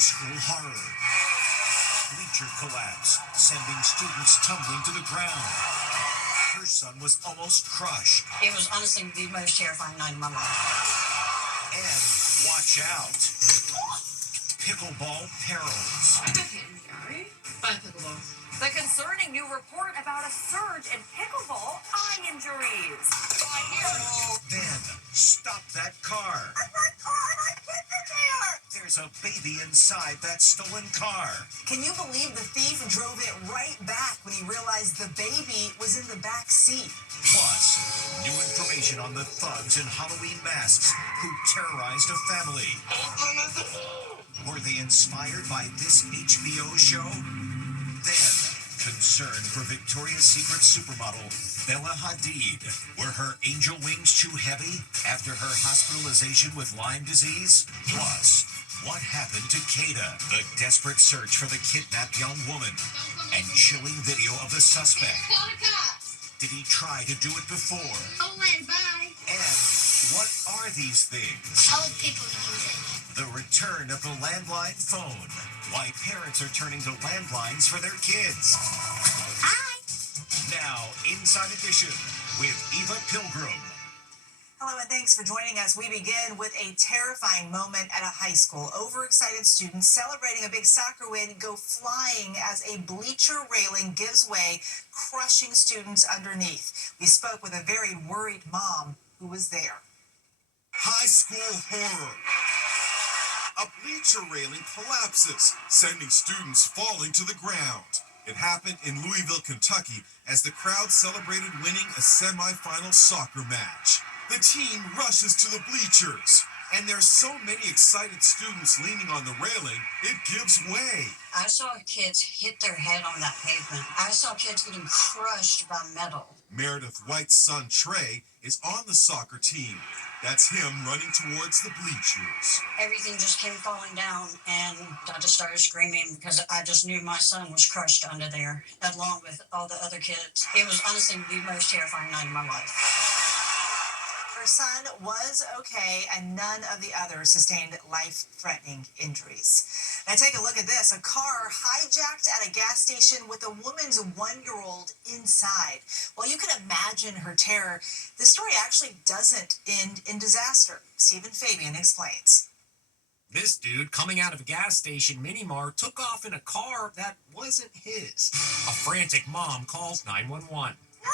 high school horror. Bleacher collapse, sending students tumbling to the ground. Her son was almost crushed. It was honestly the most terrifying night of my life. And watch out. Pickleball perils. Bye, pickleball. The concerning new report about a surge in pickleball eye injuries. Then, stop that car. My car, my kids are there. There's a baby inside that stolen car. Can you believe the thief drove it right back when he realized the baby was in the back seat? Plus, new information on the thugs in Halloween masks who terrorized a family. Were they inspired by this HBO show? Then, concern for Victoria's Secret supermodel Bella Hadid. Were her angel wings too heavy after her hospitalization with Lyme disease? Plus, what happened to Kada? The desperate search for the kidnapped young woman. And chilling video of the suspect. Did he try to do it before? Oh, man, bye. And what are these things? How would people use it? The return of the landline phone. Why parents are turning to landlines for their kids. Hi. Now, Inside Edition with Eva Pilgrim. Hello and thanks for joining us. We begin with a terrifying moment at a high school. Overexcited students celebrating a big soccer win go flying as a bleacher railing gives way, crushing students underneath. We spoke with a very worried mom who was there. High school horror. A bleacher railing collapses, sending students falling to the ground. It happened in Louisville, Kentucky, as the crowd celebrated winning a semifinal soccer match. The team rushes to the bleachers, and there's so many excited students leaning on the railing, it gives way. I saw kids hit their head on that pavement. I saw kids getting crushed by metal. Meredith White's son, Trey, is on the soccer team. That's him running towards the bleachers. Everything just came falling down, and I just started screaming because I just knew my son was crushed under there, along with all the other kids. It was honestly the most terrifying night of my life. Her son was okay, and none of the others sustained life-threatening injuries. Now take a look at this. A car hijacked at a gas station with a woman's one-year-old inside. Well, you can imagine her terror. The story actually doesn't end in disaster. Stephen Fabian explains. This dude, coming out of a gas station mini mart, took off in a car that wasn't his. A frantic mom calls 911. No,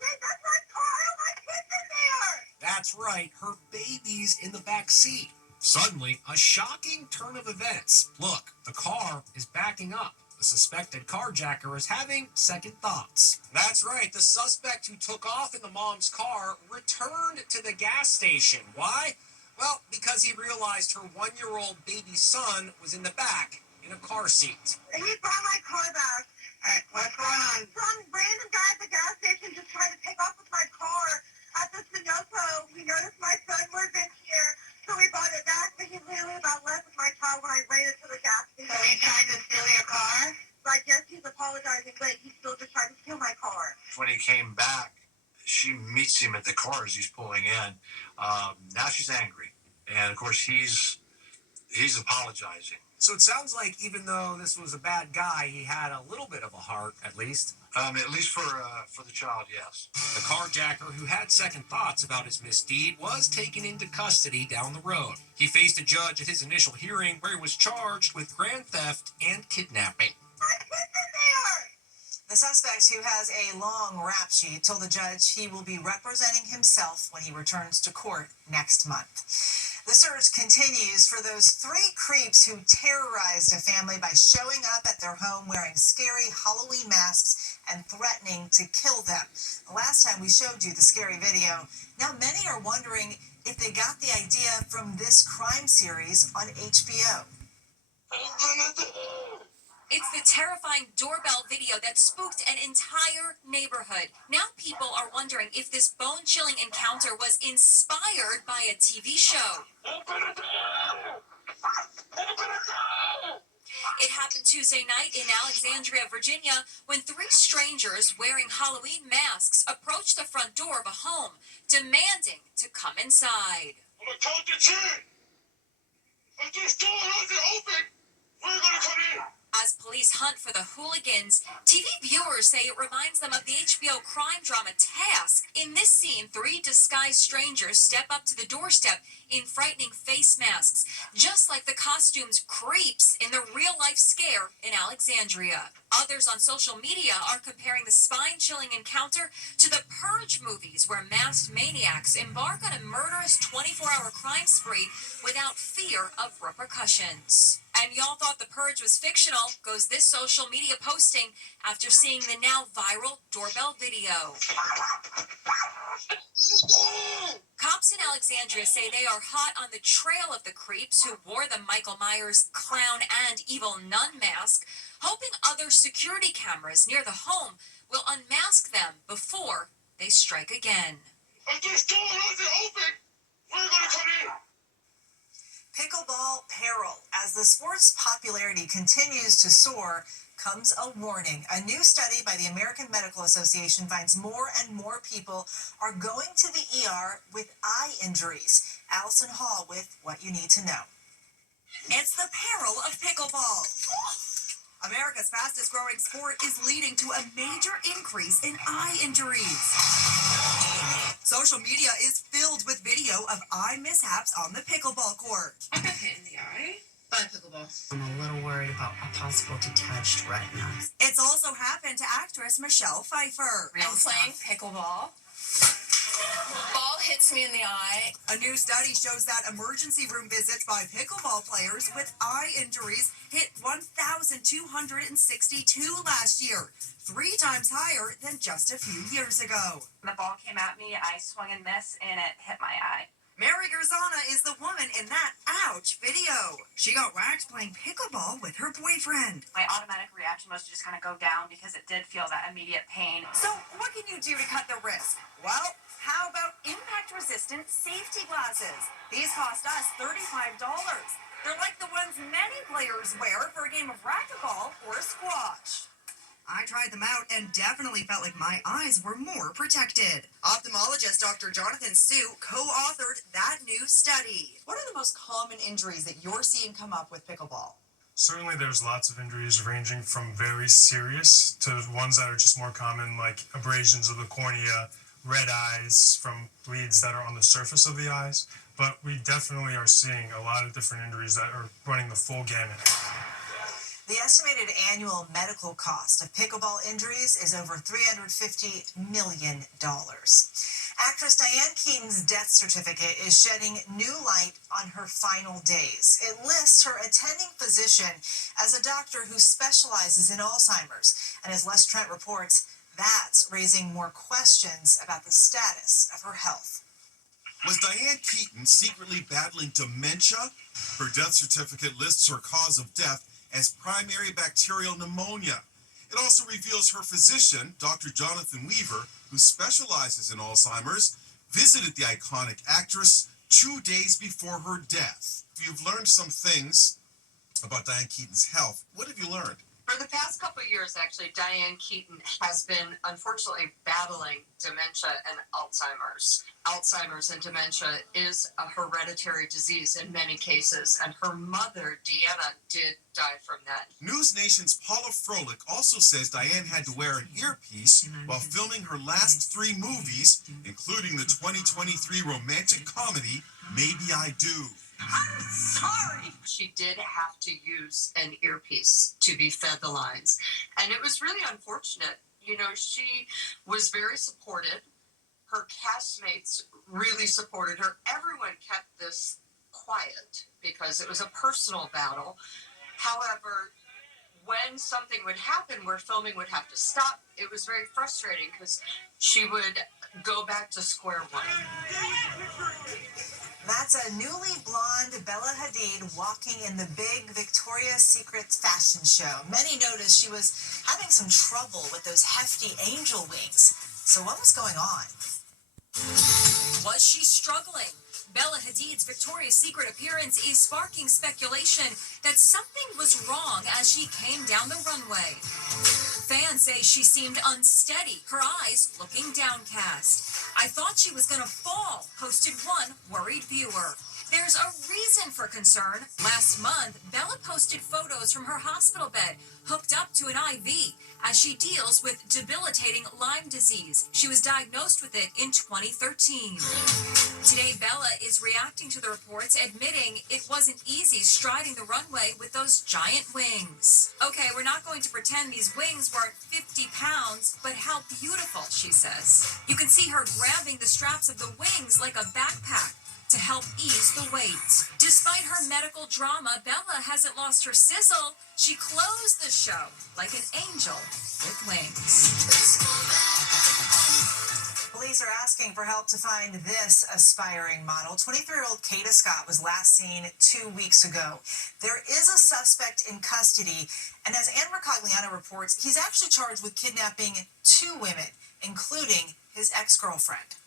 that's my car. My kids are there. That's right, her baby's in the back seat. Suddenly, a shocking turn of events. Look, the car is backing up. The suspected carjacker is having second thoughts. That's right, the suspect who took off in the mom's car returned to the gas station. Why? Well, because he realized her one-year-old baby son was in the back in a car seat. He brought my car back. Hey, what's going on? Some random guy at the gas station just tried to take off with my car at the Sunoco. He noticed my son was in here, so we brought it back, but he literally about left with my child when I ran into the gas station. So he tried to steal your car? I guess he's apologizing, but he still just tried to steal my car. When he came back, she meets him at the car as he's pulling in. Now she's angry. And, of course, he's apologizing. So it sounds like even though this was a bad guy, he had a little bit of a heart, at least. At least for the child, yes. The carjacker, who had second thoughts about his misdeed, was taken into custody down the road. He faced a judge at his initial hearing where he was charged with grand theft and kidnapping. My kids are there! The suspect, who has a long rap sheet, told the judge he will be representing himself when he returns to court next month. The search continues for those three creeps who terrorized a family by showing up at their home wearing scary Halloween masks and threatening to kill them. The last time we showed you the scary video, now many are wondering if they got the idea from this crime series on HBO. It's the terrifying doorbell video that spooked an entire neighborhood. Now people are wondering if this bone-chilling encounter was inspired by a TV show. It happened Tuesday night in Alexandria, Virginia, when three strangers wearing Halloween masks approached the front door of a home, demanding to come inside. I'm gonna count to 10. If this door doesn't open, We're gonna come in! As police hunt for the hooligans, TV viewers say it reminds them of the HBO crime drama Task. In this scene, 3 disguised strangers step up to the doorstep in frightening face masks, just like the costumes creeps in the real-life scare in Alexandria. Others on social media are comparing the spine-chilling encounter to the Purge movies, where masked maniacs embark on a murderous 24-hour crime spree without fear of repercussions. And y'all thought the Purge was fictional, goes this social media posting after seeing the now viral doorbell video. Cops in Alexandria say they are hot on the trail of the creeps who wore the Michael Myers clown and evil nun mask, hoping other security cameras near the home will unmask them before they strike again. If this door isn't open, we're gonna come in! Pickleball peril. As the sport's popularity continues to soar, comes a warning. A new study by the American Medical Association finds more and more people are going to the ER with eye injuries. Allison Hall with what you need to know. It's the peril of pickleball. America's fastest growing sport is leading to a major increase in eye injuries. Social media is filled with video of eye mishaps on the pickleball court. I got hit in the eye by a pickleball. I'm a little worried about a possible detached retina. It's also happened to actress Michelle Pfeiffer. I'm playing pickleball. Ball hits me in the eye. A new study shows that emergency room visits by pickleball players with eye injuries hit 1,262 last year, 3 times higher than just a few years ago. The ball came at me, I swung and missed, and it hit my eye. Mary Garzana is the woman in that ouch video. She got whacked playing pickleball with her boyfriend. My automatic reaction was to just kind of go down because it did feel that immediate pain. So what can you do to cut the risk? Well, how about impact-resistant safety glasses? These cost us $35. They're like the ones many players wear for a game of racquetball or squash. I tried them out and definitely felt like my eyes were more protected. Ophthalmologist Dr. Jonathan Sue co-authored that new study. What are the most common injuries that you're seeing come up with pickleball? Certainly there's lots of injuries ranging from very serious to ones that are just more common, like abrasions of the cornea, red eyes from bleeds that are on the surface of the eyes. But we definitely are seeing a lot of different injuries that are running the full gamut. The estimated annual medical cost of pickleball injuries is over $350 million. Actress Diane Keaton's death certificate is shedding new light on her final days. It lists her attending physician as a doctor who specializes in Alzheimer's. And as Les Trent reports, that's raising more questions about the status of her health. Was Diane Keaton secretly battling dementia? Her death certificate lists her cause of death as primary bacterial pneumonia. It also reveals her physician, Dr. Jonathan Weaver, who specializes in Alzheimer's, visited the iconic actress 2 days before her death. You've learned some things about Diane Keaton's health. What have you learned? For the past couple of years, actually, Diane Keaton has been, unfortunately, battling dementia and Alzheimer's. Alzheimer's and dementia is a hereditary disease in many cases, and her mother, Deanna, did die from that. News Nation's Paula Froelich also says Diane had to wear an earpiece while filming her last 3 movies, including the 2023 romantic comedy, Maybe I Do. I'm sorry. She did have to use an earpiece to be fed the lines. And it was really unfortunate. You know, she was very supported. Her castmates really supported her. Everyone kept this quiet because it was a personal battle. However, when something would happen where filming would have to stop, it was very frustrating because she would go back to square one. That's a newly blonde Bella Hadid walking in the big Victoria's Secret fashion show. Many noticed she was having some trouble with those hefty angel wings. So what was going on? Was she struggling? Bella Hadid's Victoria's Secret appearance is sparking speculation that something was wrong as she came down the runway. Fans say she seemed unsteady, her eyes looking downcast. I thought she was going to fall, posted one worried viewer. There's a reason for concern. Last month, Bella posted photos from her hospital bed, hooked up to an IV, as she deals with debilitating Lyme disease. She was diagnosed with it in 2013. Today, Bella is reacting to the reports, admitting it wasn't easy striding the runway with those giant wings. Okay, we're not going to pretend these wings weren't 50 pounds, but how beautiful, she says. You can see her grabbing the straps of the wings like a backpack to help ease the weight. Despite her medical drama, Bella hasn't lost her sizzle. She closed the show like an angel with wings. Police are asking for help to find this aspiring model. 23-year-old Kata Scott was last seen 2 weeks ago. There is a suspect in custody, and as Ann Mercogliano reports, he's actually charged with kidnapping 2 women, including his ex-girlfriend.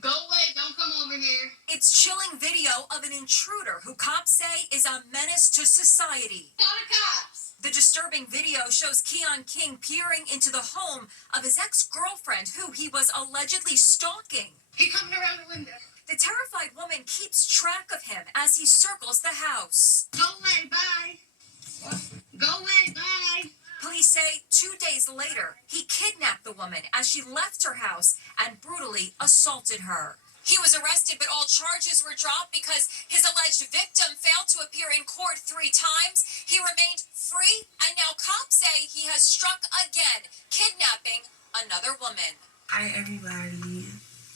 Go away, don't come over here. It's chilling video of an intruder who cops say is a menace to society. Call the cops. The disturbing video shows Keon King peering into the home of his ex-girlfriend, who he was allegedly stalking. He coming around the window. The terrified woman keeps track of him as he circles the house. Go away, bye. Go away, bye. Police say 2 days later, he kidnapped the woman as she left her house and brutally assaulted her. He was arrested, but all charges were dropped because his alleged victim failed to appear in court 3 times. He remained free, and now cops say he has struck again, kidnapping another woman. Hi, everybody.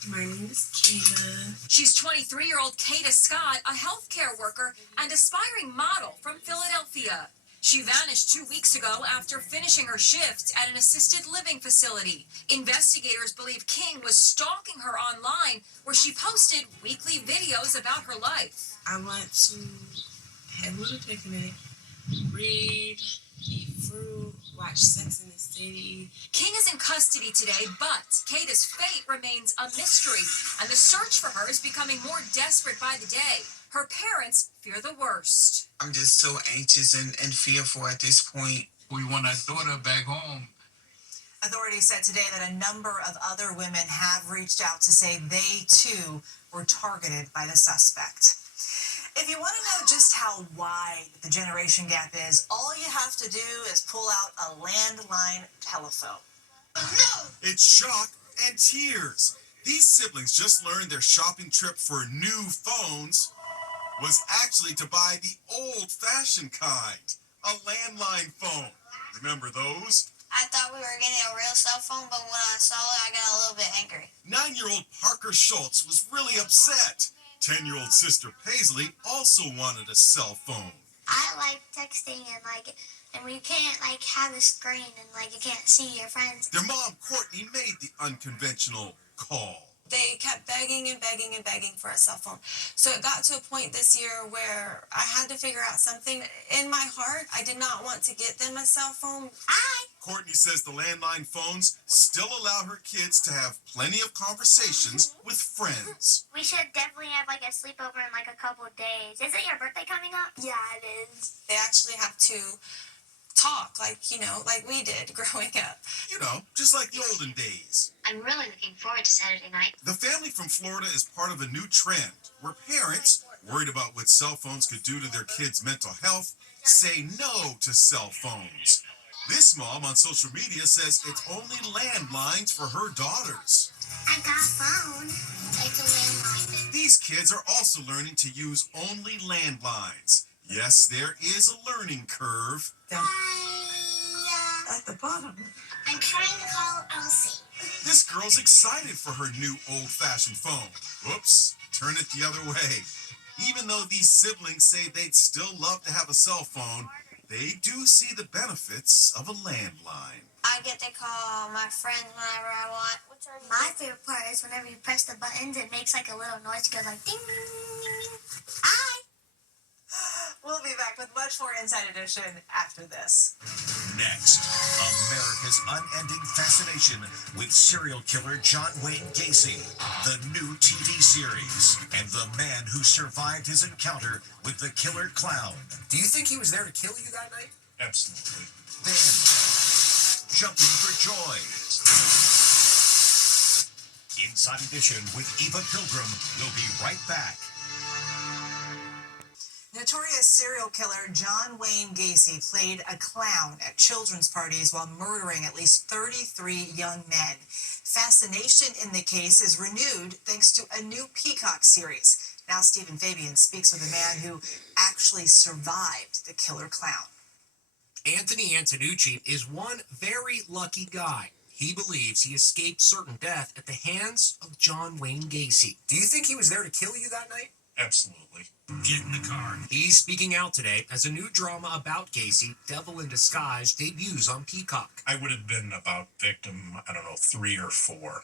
My name is Kata. She's 23-year-old Kata Scott, a healthcare worker and aspiring model from Philadelphia. She vanished 2 weeks ago after finishing her shift at an assisted living facility. Investigators believe King was stalking her online, where she posted weekly videos about her life. I want to have a little picnic, read, eat fruit, watch Sex in the City. King is in custody today, but Kata's fate remains a mystery, and the search for her is becoming more desperate by the day. Her parents fear the worst. I'm just so anxious and fearful at this point. We want our daughter back home. Authorities said today that a number of other women have reached out to say they, too, were targeted by the suspect. If you want to know just how wide the generation gap is, all you have to do is pull out a landline telephone. It's shock and tears. These siblings just learned their shopping trip for new phones was actually to buy the old-fashioned kind, a landline phone. Remember those? I thought we were getting a real cell phone, but when I saw it, I got a little bit angry. 9-year-old Parker Schultz was really upset. 10-year-old sister Paisley also wanted a cell phone. I like texting and we can't have a screen and you can't see your friends. Their mom, Courtney, made the unconventional call. They kept begging and begging and begging for a cell phone. So it got to a point this year where I had to figure out something. In my heart, I did not want to get them a cell phone. Courtney says the landline phones still allow her kids to have plenty of conversations with friends. We should definitely have a sleepover in a couple of days. Isn't your birthday coming up? Yeah, it is. They actually have to talk like we did growing up. Just like the olden days. I'm really looking forward to Saturday night. The family from Florida is part of a new trend where parents, worried about what cell phones could do to their kids' mental health, say no to cell phones. This mom on social media says it's only landlines for her daughters. I got a phone. It's a landline. These kids are also learning to use only landlines. Yes, there is a learning curve. At the bottom. I'm trying to call Elsie. This girl's excited for her new old-fashioned phone. Whoops, turn it the other way. Even though these siblings say they'd still love to have a cell phone, they do see the benefits of a landline. I get to call my friends whenever I want. My favorite part is whenever you press the buttons, it makes a little noise. It goes ding, ding, ding, ding, ding. Hi! We'll be back with much more Inside Edition after this. Next, America's unending fascination with serial killer John Wayne Gacy, the new TV series, and the man who survived his encounter with the killer clown. Do you think he was there to kill you that night? Absolutely. Then, jumping for joy. Inside Edition with Eva Pilgrim will be right back. Notorious serial killer John Wayne Gacy played a clown at children's parties while murdering at least 33 young men. Fascination in the case is renewed thanks to a new Peacock series. Now Stephen Fabian speaks with a man who actually survived the killer clown. Anthony Antonucci is one very lucky guy. He believes he escaped certain death at the hands of John Wayne Gacy. Do you think he was there to kill you that night? Absolutely. Get in the car. He's speaking out today as a new drama about Gacy, Devil in Disguise, debuts on Peacock. I would have been about victim, 3 or 4.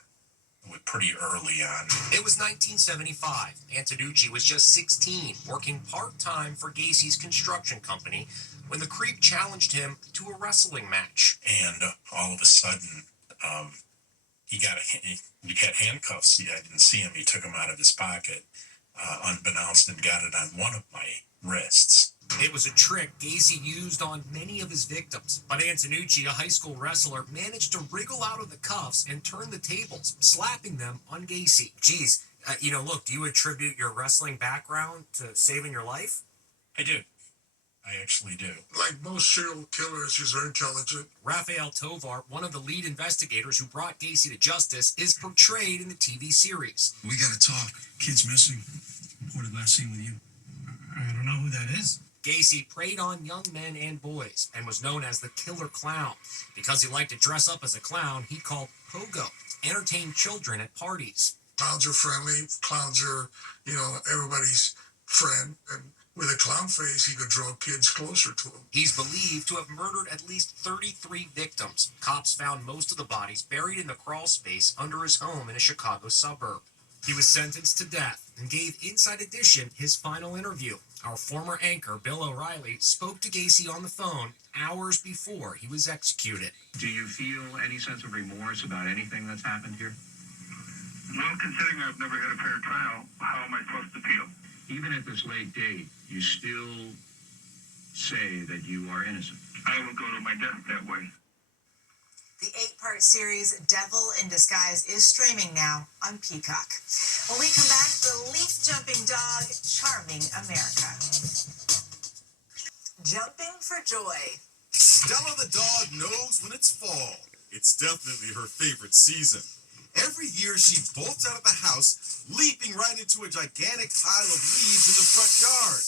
Pretty early on. It was 1975. Antonucci was just 16, working part-time for Gacy's construction company, when the creep challenged him to a wrestling match. And all of a sudden, he had handcuffs. I didn't see him. He took them out of his pocket, unbeknownst, and got it on one of my wrists. It was a trick Gacy used on many of his victims, but Antonucci, a high school wrestler, managed to wriggle out of the cuffs and turn the tables, slapping them on Gacy. Geez, look, do you attribute your wrestling background to saving your life? I do. I actually do. Like most serial killers, he's very intelligent. Rafael Tovar, one of the lead investigators who brought Gacy to justice, is portrayed in the TV series. We gotta talk. Kid's missing. Reported last seen with you. I don't know who that is. Gacy preyed on young men and boys and was known as the Killer Clown. Because he liked to dress up as a clown, he called Pogo, entertained children at parties. Clowns are friendly. Clowns are, everybody's friend. And with a clown face, he could draw kids closer to him. He's believed to have murdered at least 33 victims. Cops found most of the bodies buried in the crawl space under his home in a Chicago suburb. He was sentenced to death and gave Inside Edition his final interview. Our former anchor, Bill O'Reilly, spoke to Gacy on the phone hours before he was executed. Do you feel any sense of remorse about anything that's happened here? Well, considering I've never had a fair trial, how am I supposed to feel? Even at this late date, you still say that you are innocent. I will go to my death that way. The 8-part series Devil in Disguise is streaming now on Peacock. When we come back, the leaf-jumping dog, Charming America. Jumping for joy. Stella the dog knows when it's fall. It's definitely her favorite season. Every year she bolts out of the house, leaping right into a gigantic pile of leaves in the front yard.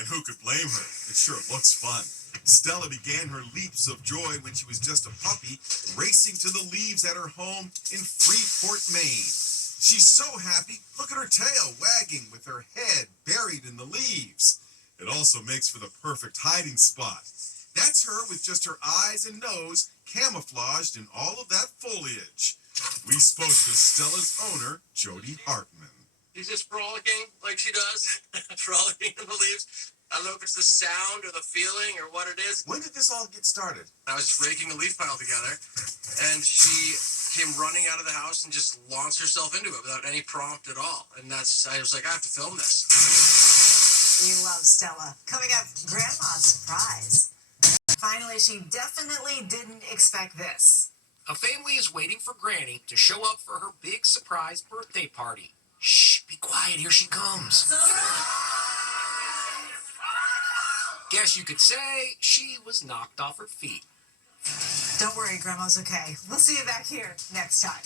And who could blame her? It sure looks fun. Stella began her leaps of joy when she was just a puppy, racing to the leaves at her home in Freeport, Maine. She's so happy, look at her tail wagging with her head buried in the leaves. It also makes for the perfect hiding spot. That's her with just her eyes and nose camouflaged in all of that foliage. We spoke to Stella's owner, Jody Hartman. She's just frolicking like she does, frolicking in the leaves. I don't know if it's the sound or the feeling or what it is. When did this all get started? I was just raking a leaf pile together, and she came running out of the house and just launched herself into it without any prompt at all. And I was like, I have to film this. We love Stella. Coming up, Grandma's surprise. Finally, she definitely didn't expect this. A family is waiting for Granny to show up for her big surprise birthday party. Shh, be quiet, here she comes. Guess you could say she was knocked off her feet. Don't worry, Grandma's okay. We'll see you back here next time.